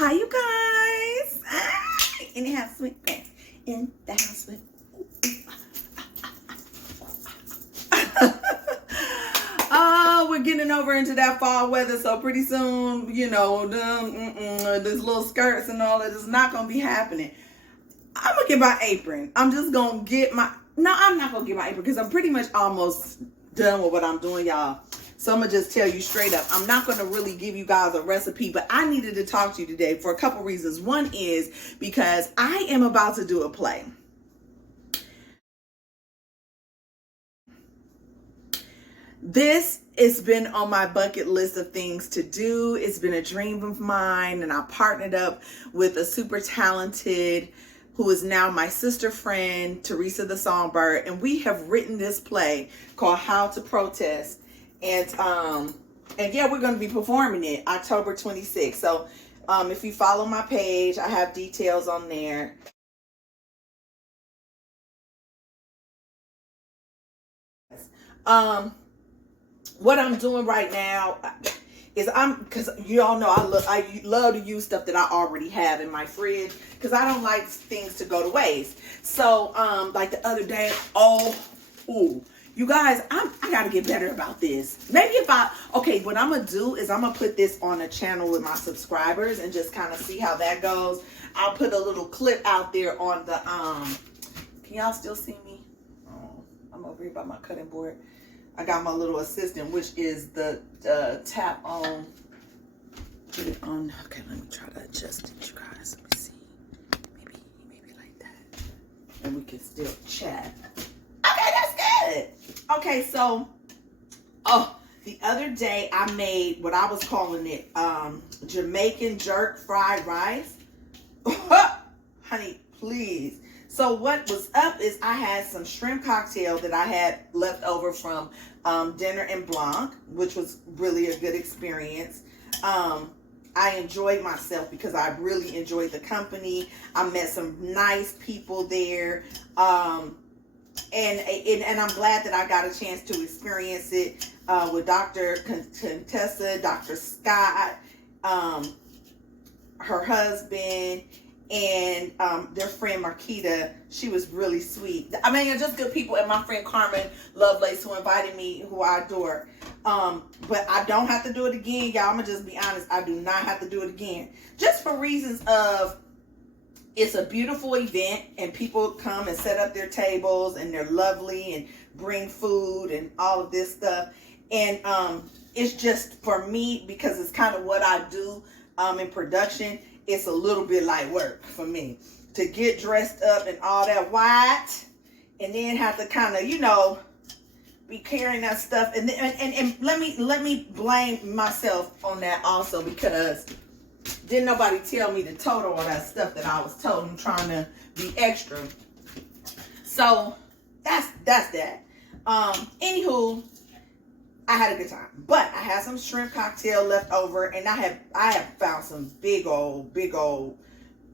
Hi, you guys. In the house with me. In the house with we're getting over into that fall weather, so pretty soon, you know, this little skirts and all that is not going to be happening. I'm going to get my apron. I'm just going to get my... No, I'm not going to get my apron because I'm pretty much almost done with what I'm doing, y'all. So I'm going to just tell you straight up, I'm not going to really give you guys a recipe, but I needed to talk to you today for a couple reasons. One is because I am about to do a play. This has been on my bucket list of things to do. It's been a dream of mine, and I partnered up with a super talented, who is now my sister friend, Teresa the Songbird, and we have written this play called How to Protest. And yeah, we're going to be performing it October 26th. So if you follow my page, I have details on there. What I'm doing right now is because you all know I love to use stuff that I already have in my fridge because I don't like things to go to waste. So like the other day, you guys, I gotta get better about this. Maybe what I'm gonna do is I'm gonna put this on a channel with my subscribers and just kind of see how that goes. I'll put a little clip out there on the can y'all still see me? Oh, I'm over here by my cutting board. I got my little assistant, which is the tap on. Put it on. Okay, let me try to adjust it, you guys. Let me see. Maybe like that, and we can still chat. Okay, that's good. Okay, so, the other day I made what I was calling it Jamaican jerk fried rice. Honey, please. So what was up is I had some shrimp cocktail that I had left over from Dinner and Blanc, which was really a good experience. I enjoyed myself because I really enjoyed the company. I met some nice people there. And I'm glad that I got a chance to experience it with Dr. Contessa, Dr. Scott, her husband, and their friend Marquita. She was really sweet. I mean, just good people. And my friend Carmen Lovelace, who invited me, who I adore. But I don't have to do it again, y'all. I'm gonna just be honest. I do not have to do it again, just for reasons of it's a beautiful event and people come and set up their tables and they're lovely and bring food and all of this stuff. And it's just for me, because it's kind of what I do in production. It's a little bit like work for me to get dressed up and all that white and then have to kind of, you know, be carrying that stuff. And let me blame myself on that also, because didn't nobody tell me to total all that stuff that I was told. I'm trying to be extra. So that's that. Anywho, I had a good time. But I had some shrimp cocktail left over, and I have found some big old,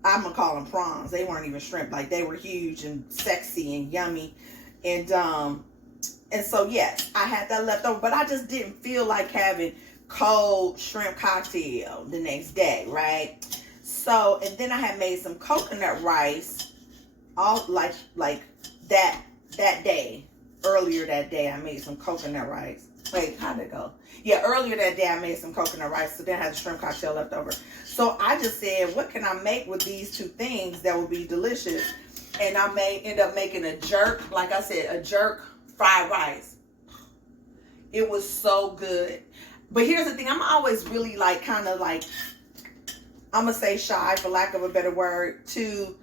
I'm gonna call them prawns. They weren't even shrimp, like they were huge and sexy and yummy. And so yes, I had that left over, but I just didn't feel like having cold shrimp cocktail the next day, right? So, and then I had made some coconut rice all like that day. Earlier that day I made some coconut rice. Wait, how'd it go? Yeah, earlier that day I made some coconut rice, so then I had the shrimp cocktail left over. So I just said, what can I make with these two things that would be delicious? And I end up making a jerk, like I said, a jerk fried rice. It was so good. But here's the thing, I'm always really I'm gonna say shy, for lack of a better word, to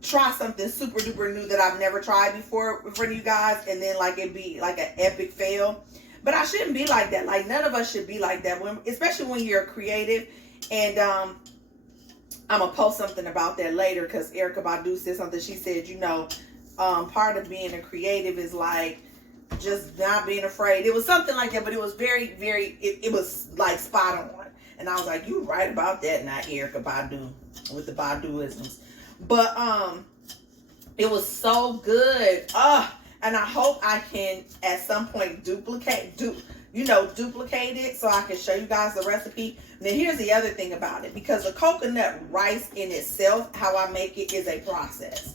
try something super duper new that I've never tried before for you guys, and then like it be like an epic fail. But I shouldn't be like that. Like, none of us should be like that, especially when you're creative. And I'm gonna post something about that later, because Erykah Badu said something. She said, you know, part of being a creative is like just not being afraid. It was something like that, but it was very, very, it was like spot on. And I was like, you right about that, not Erykah Badu with the Baduisms. But it was so good. And I hope I can at some point you know, duplicate it so I can show you guys the recipe. Now here's the other thing about it, because the coconut rice in itself, how I make it is a process.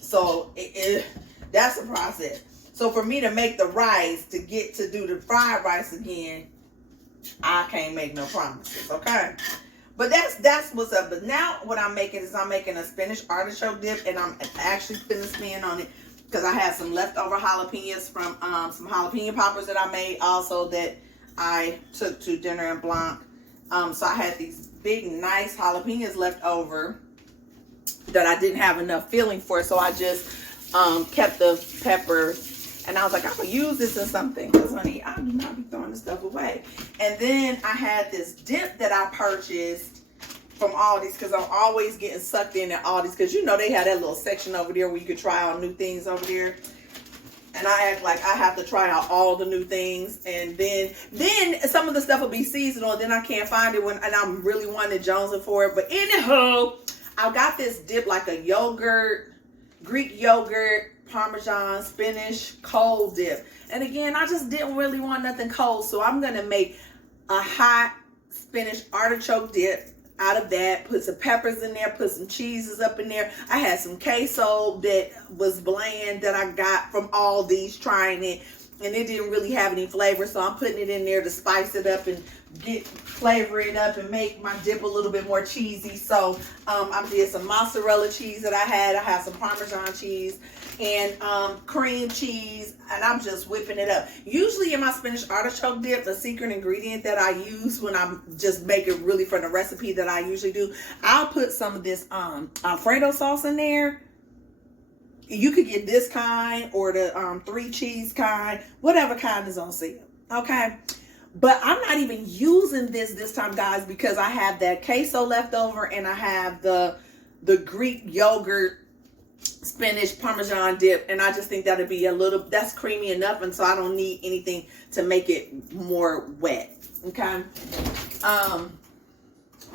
So that's a process. So for me to make the rice, to get to do the fried rice again, I can't make no promises, okay? But that's what's up. But now what I'm making is I'm making a spinach artichoke dip, and I'm actually putting a spin on it because I had some leftover jalapenos from some jalapeno poppers that I made also that I took to dinner and blanc. So I had these big nice jalapenos left over that I didn't have enough filling for, so I just kept the peppers. And I was like, I'm going to use this in something. Because, honey, I do not be throwing this stuff away. And then I had this dip that I purchased from Aldi's. Because I'm always getting sucked in at Aldi's. Because, you know, they had that little section over there where you could try out new things over there. And I act like I have to try out all the new things. And then some of the stuff will be seasonal. And then I can't find it and I'm really wanting to jonesing for it. But anyhow, I got this dip like a yogurt, Greek yogurt, Parmesan, spinach, cold dip. And again, I just didn't really want nothing cold. So I'm going to make a hot spinach artichoke dip out of that. Put some peppers in there. Put some cheeses up in there. I had some queso that was bland that I got from Aldi's, trying it. And it didn't really have any flavor. So I'm putting it in there to spice it up and flavor it up and make my dip a little bit more cheesy. So I did some mozzarella cheese that I had. I had some Parmesan cheese and cream cheese, and I'm just whipping it up. Usually in my spinach artichoke dip, the secret ingredient that I use when I'm just making really for the recipe that I usually do, I'll put some of this Alfredo sauce in there. You could get this kind or the 3 cheese kind, whatever kind is on sale, okay? But I'm not even using this time, guys, because I have that queso left over and I have the Greek yogurt spinach Parmesan dip, and I just think that'll be that's creamy enough, and so I don't need anything to make it more wet, okay? I'll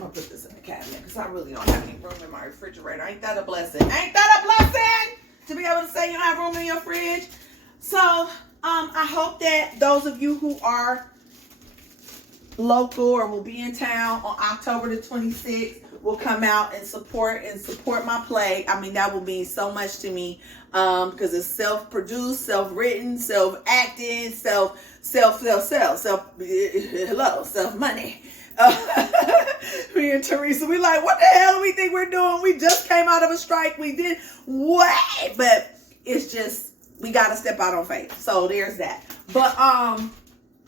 put this in the cabinet because I really don't have any room in my refrigerator. Ain't that a blessing? Ain't that a blessing? To be able to say you don't have room in your fridge. So I hope that those of you who are local or will be in town on October the 26th will come out and support my play. I mean, that will mean so much to me because it's self-produced, self-written, self-acting, self-money. Me and Teresa, we like, what the hell do we think we're doing? We just came out of a strike. We did what? But it's just, we got to step out on faith. So there's that. But,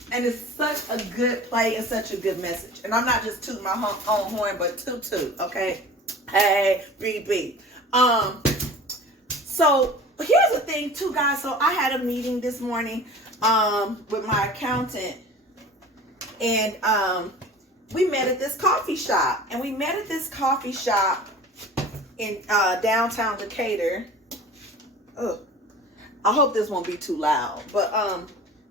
and it's such a good play and such a good message. And I'm not just tooting my own horn, but toot, okay? Hey, BB. So here's the thing too, guys. So I had a meeting this morning with my accountant, and we met at this coffee shop. And we met at this coffee shop in downtown Decatur. Oh, I hope this won't be too loud. But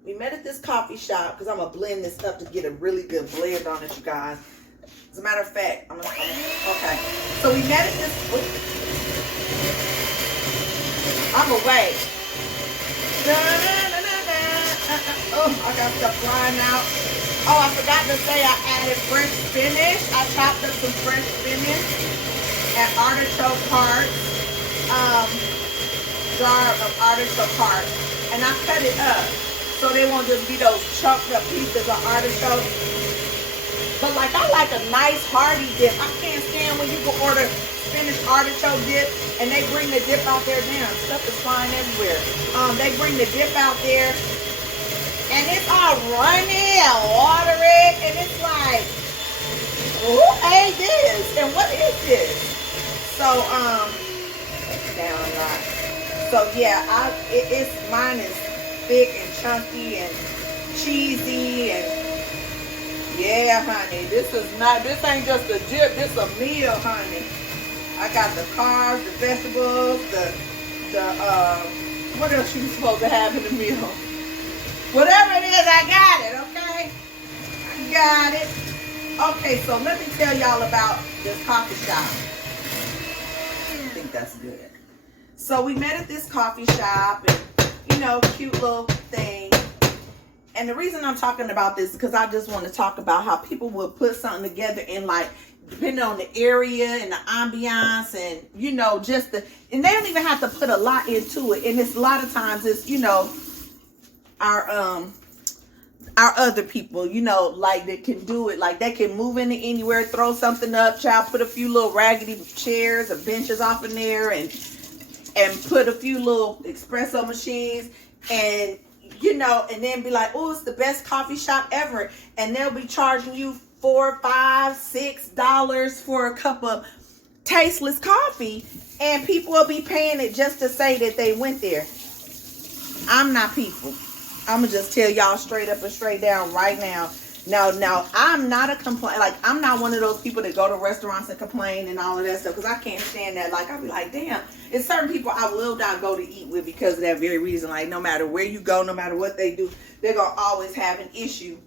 we met at this coffee shop because I'm going to blend this up to get a really good blend on it, you guys. As a matter of fact, okay. So we met at this, I'm away. Oh, I got stuff flying out. Oh, I forgot to say I added fresh spinach. I chopped up some fresh spinach and artichoke hearts. Jar of artichoke hearts. And I cut it up so they won't just be those chunked up pieces of artichoke. But like, I like a nice hearty dip. I can't stand when you go order spinach artichoke dip and they bring the dip out there. Damn, stuff is flying everywhere. They bring the dip out there and it's all runny and watery, and it's like, who made this and what is this? So down a lot. So yeah, mine is thick and chunky and cheesy, and yeah, honey, this ain't just a dip, this a meal, honey. I got the carbs, the vegetables, what else you supposed to have in the meal? Whatever it is, I got it, okay? I got it. Okay, so let me tell y'all about this coffee shop. I think that's good. So we met at this coffee shop, and, you know, cute little thing. And the reason I'm talking about this is because I just want to talk about how people will put something together and like, depending on the area and the ambiance and, you know, just the, and they don't even have to put a lot into it. And it's a lot of times it's, you know, our other people, you know, like they can do it, like they can move into anywhere, throw something up, child, put a few little raggedy chairs or benches off in there and put a few little espresso machines and, you know, and then be like, oh, it's the best coffee shop ever. And they'll be charging you $4, $5, $6 for a cup of tasteless coffee. And people will be paying it just to say that they went there. I'm not people. I'm going to just tell y'all straight up and straight down right now. Now, I'm not a complaint. Like, I'm not one of those people that go to restaurants and complain and all of that stuff. Because I can't stand that. Like, I'll be like, damn. It's certain people I will not go to eat with because of that very reason. Like, no matter where you go, no matter what they do, they're going to always have an issue.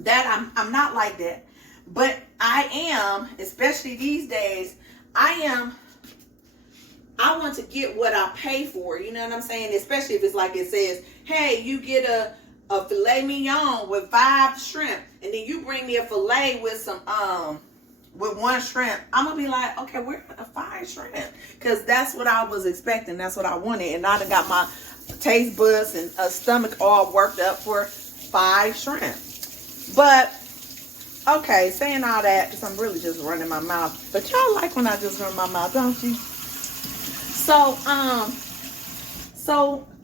That I'm not like that. But I am, especially these days, I want to get what I pay for. You know what I'm saying? Especially if it's like it says, hey, you get a filet mignon with 5 shrimp, and then you bring me a filet with some with 1 shrimp. I'm gonna be like, okay, where's the 5 shrimp? Because that's what I was expecting. That's what I wanted, and I done got my taste buds and stomach all worked up for 5 shrimp. But okay, saying all that, because I'm really just running my mouth. But y'all like when I just run my mouth, don't you? So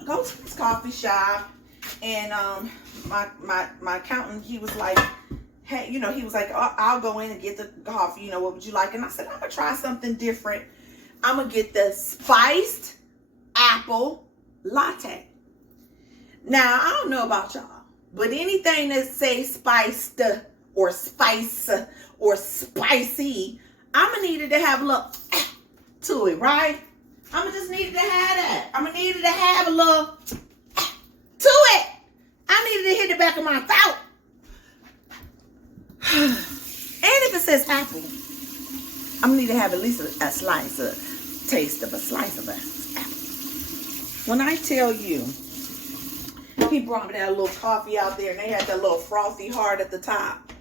go to this coffee shop, and my accountant, he was like, hey, you know, he was like, I'll go in and get the coffee, you know, what would you like? And I said, I'm gonna try something different. I'm gonna get the spiced apple latte. Now, I don't know about y'all, but anything that says spiced or spice or spicy, I'm gonna need it to have a little to it, right? I'm gonna just need it to have that. I'm gonna need it to have a little to it. I needed to hit the back of my throat. And if it says apple, I'm gonna need to have at least a slice, a taste of a slice of an apple. When I tell you, he brought me that little coffee out there, and they had that little frothy heart at the top.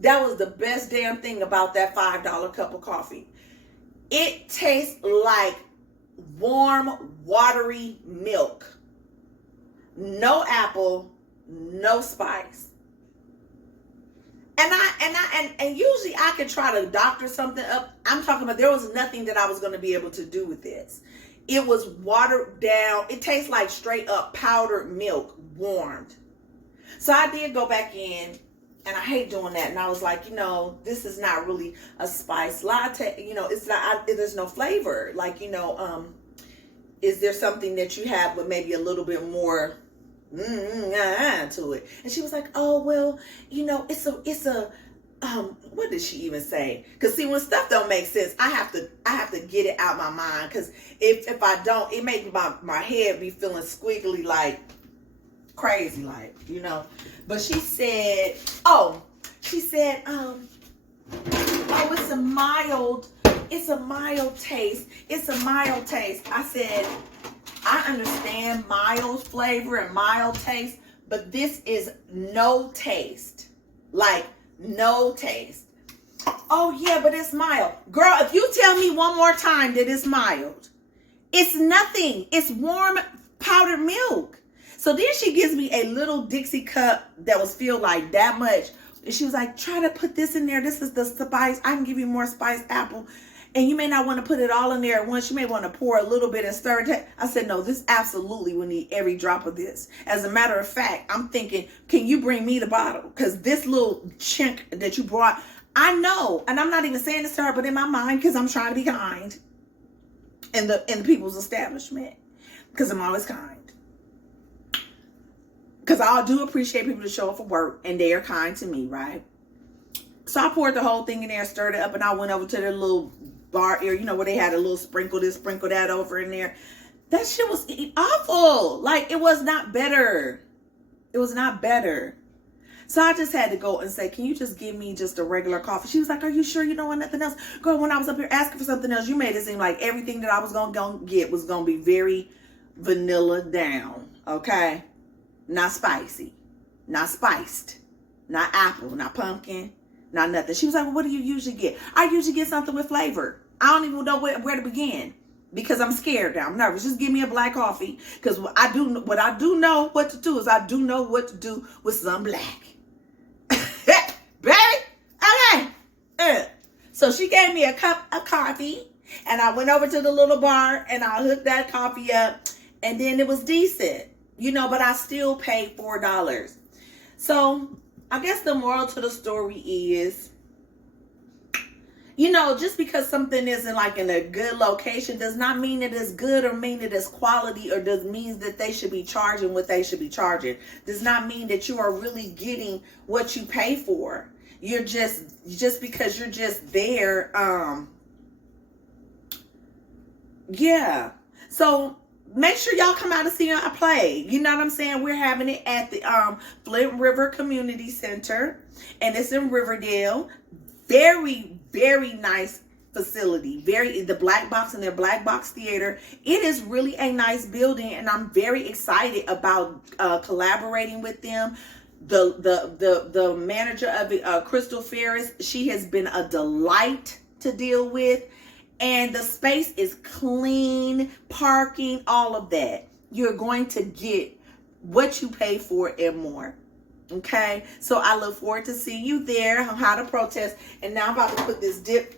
That was the best damn thing about that $5 cup of coffee. It tastes like warm, watery milk. No apple, no spice. And usually I could try to doctor something up. I'm talking about there was nothing that I was going to be able to do with this. It was watered down. It tastes like straight up powdered milk, warmed. So I did go back in, and I hate doing that. And I was like, you know, this is not really a spice latte. You know, it's not, there's no flavor. Like, you know, is there something that you have with maybe a little bit more to it? And she was like, oh, well, you know, it's a what did she even say? Because see, when stuff don't make sense, I have to get it out my mind. Because if I don't, it makes my head be feeling squiggly, like crazy, like, you know. But she said, oh, it's a mild taste. It's a mild taste. I said, I understand mild flavor and mild taste, but this is no taste. Like, no taste. Oh, yeah, but it's mild. Girl, if you tell me one more time that it's mild, it's nothing. It's warm powdered milk. So then she gives me a little Dixie cup that was filled like that much. And she was like, try to put this in there. This is the spice. I can give you more spiced apple. And you may not want to put it all in there at once. You may want to pour a little bit and stir it. I said, no, this absolutely will need every drop of this. As a matter of fact, I'm thinking, can you bring me the bottle? Because this little chink that you brought, I know, and I'm not even saying this to her, but in my mind, because I'm trying to be kind in the people's establishment, because I'm always kind. Because I do appreciate people to show up for work, and they are kind to me, right? So I poured the whole thing in there, stirred it up, and I went over to the little bar area, you know, where they had a little sprinkle this, sprinkle that over in there. That shit was awful. Like, it was not better. It was not better. So I just had to go and say, can you just give me just a regular coffee? She was like, are you sure you don't want nothing else? Girl, when I was up here asking for something else, you made it seem like everything that I was going to get was going to be very vanilla down. Okay? Not spicy. not spiced, not apple, not pumpkin, not nothing. She was like, well, what do you usually get? I usually get something with flavor. I don't even know where to begin because I'm scared now. I'm nervous. Just give me a black coffee because what I do know what to do is I do know what to do with some black. Baby, okay. So she gave me a cup of coffee and I went over to the little bar and I hooked that coffee up and then it was decent, but I still paid $4. So I guess the moral to the story is, just because something isn't like in a good location does not mean it is good or mean it is quality or does mean that they should be charging what they should be charging. Does not mean that you are really getting what you pay for. You're just because you're just there. Yeah. So make sure y'all come out and see a play. You know what I'm saying? We're having it at the Flint River Community Center, and it's in Riverdale. Very, very nice facility. The Black Box and their Black Box Theater. It is really a nice building, and I'm very excited about collaborating with them. The manager of it, Chrystale Ferris, she has been a delight to deal with. And the space is clean, parking, all of that. You're going to get what you pay for and more. Okay? So I look forward to seeing you there. How to protest. And now I'm about to put this dip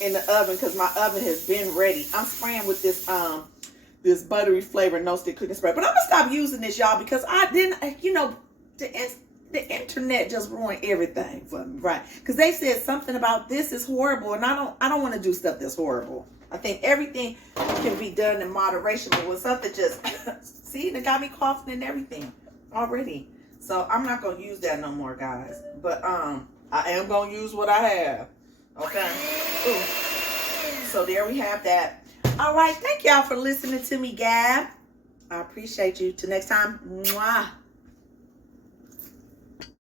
in the oven because my oven has been ready. I'm spraying with this this buttery flavored no stick cooking spray. But I'm going to stop using this, y'all, because I didn't, the internet just ruined everything for me, right? Because they said something about this is horrible, and I don't want to do stuff that's horrible. I think everything can be done in moderation, but when something just see, it got me coughing and everything already. So I'm not gonna use that no more, guys. But I am gonna use what I have. Okay. Ooh. So there we have that. All right, thank y'all for listening to me, Gab. I appreciate you. Till next time. Mwah.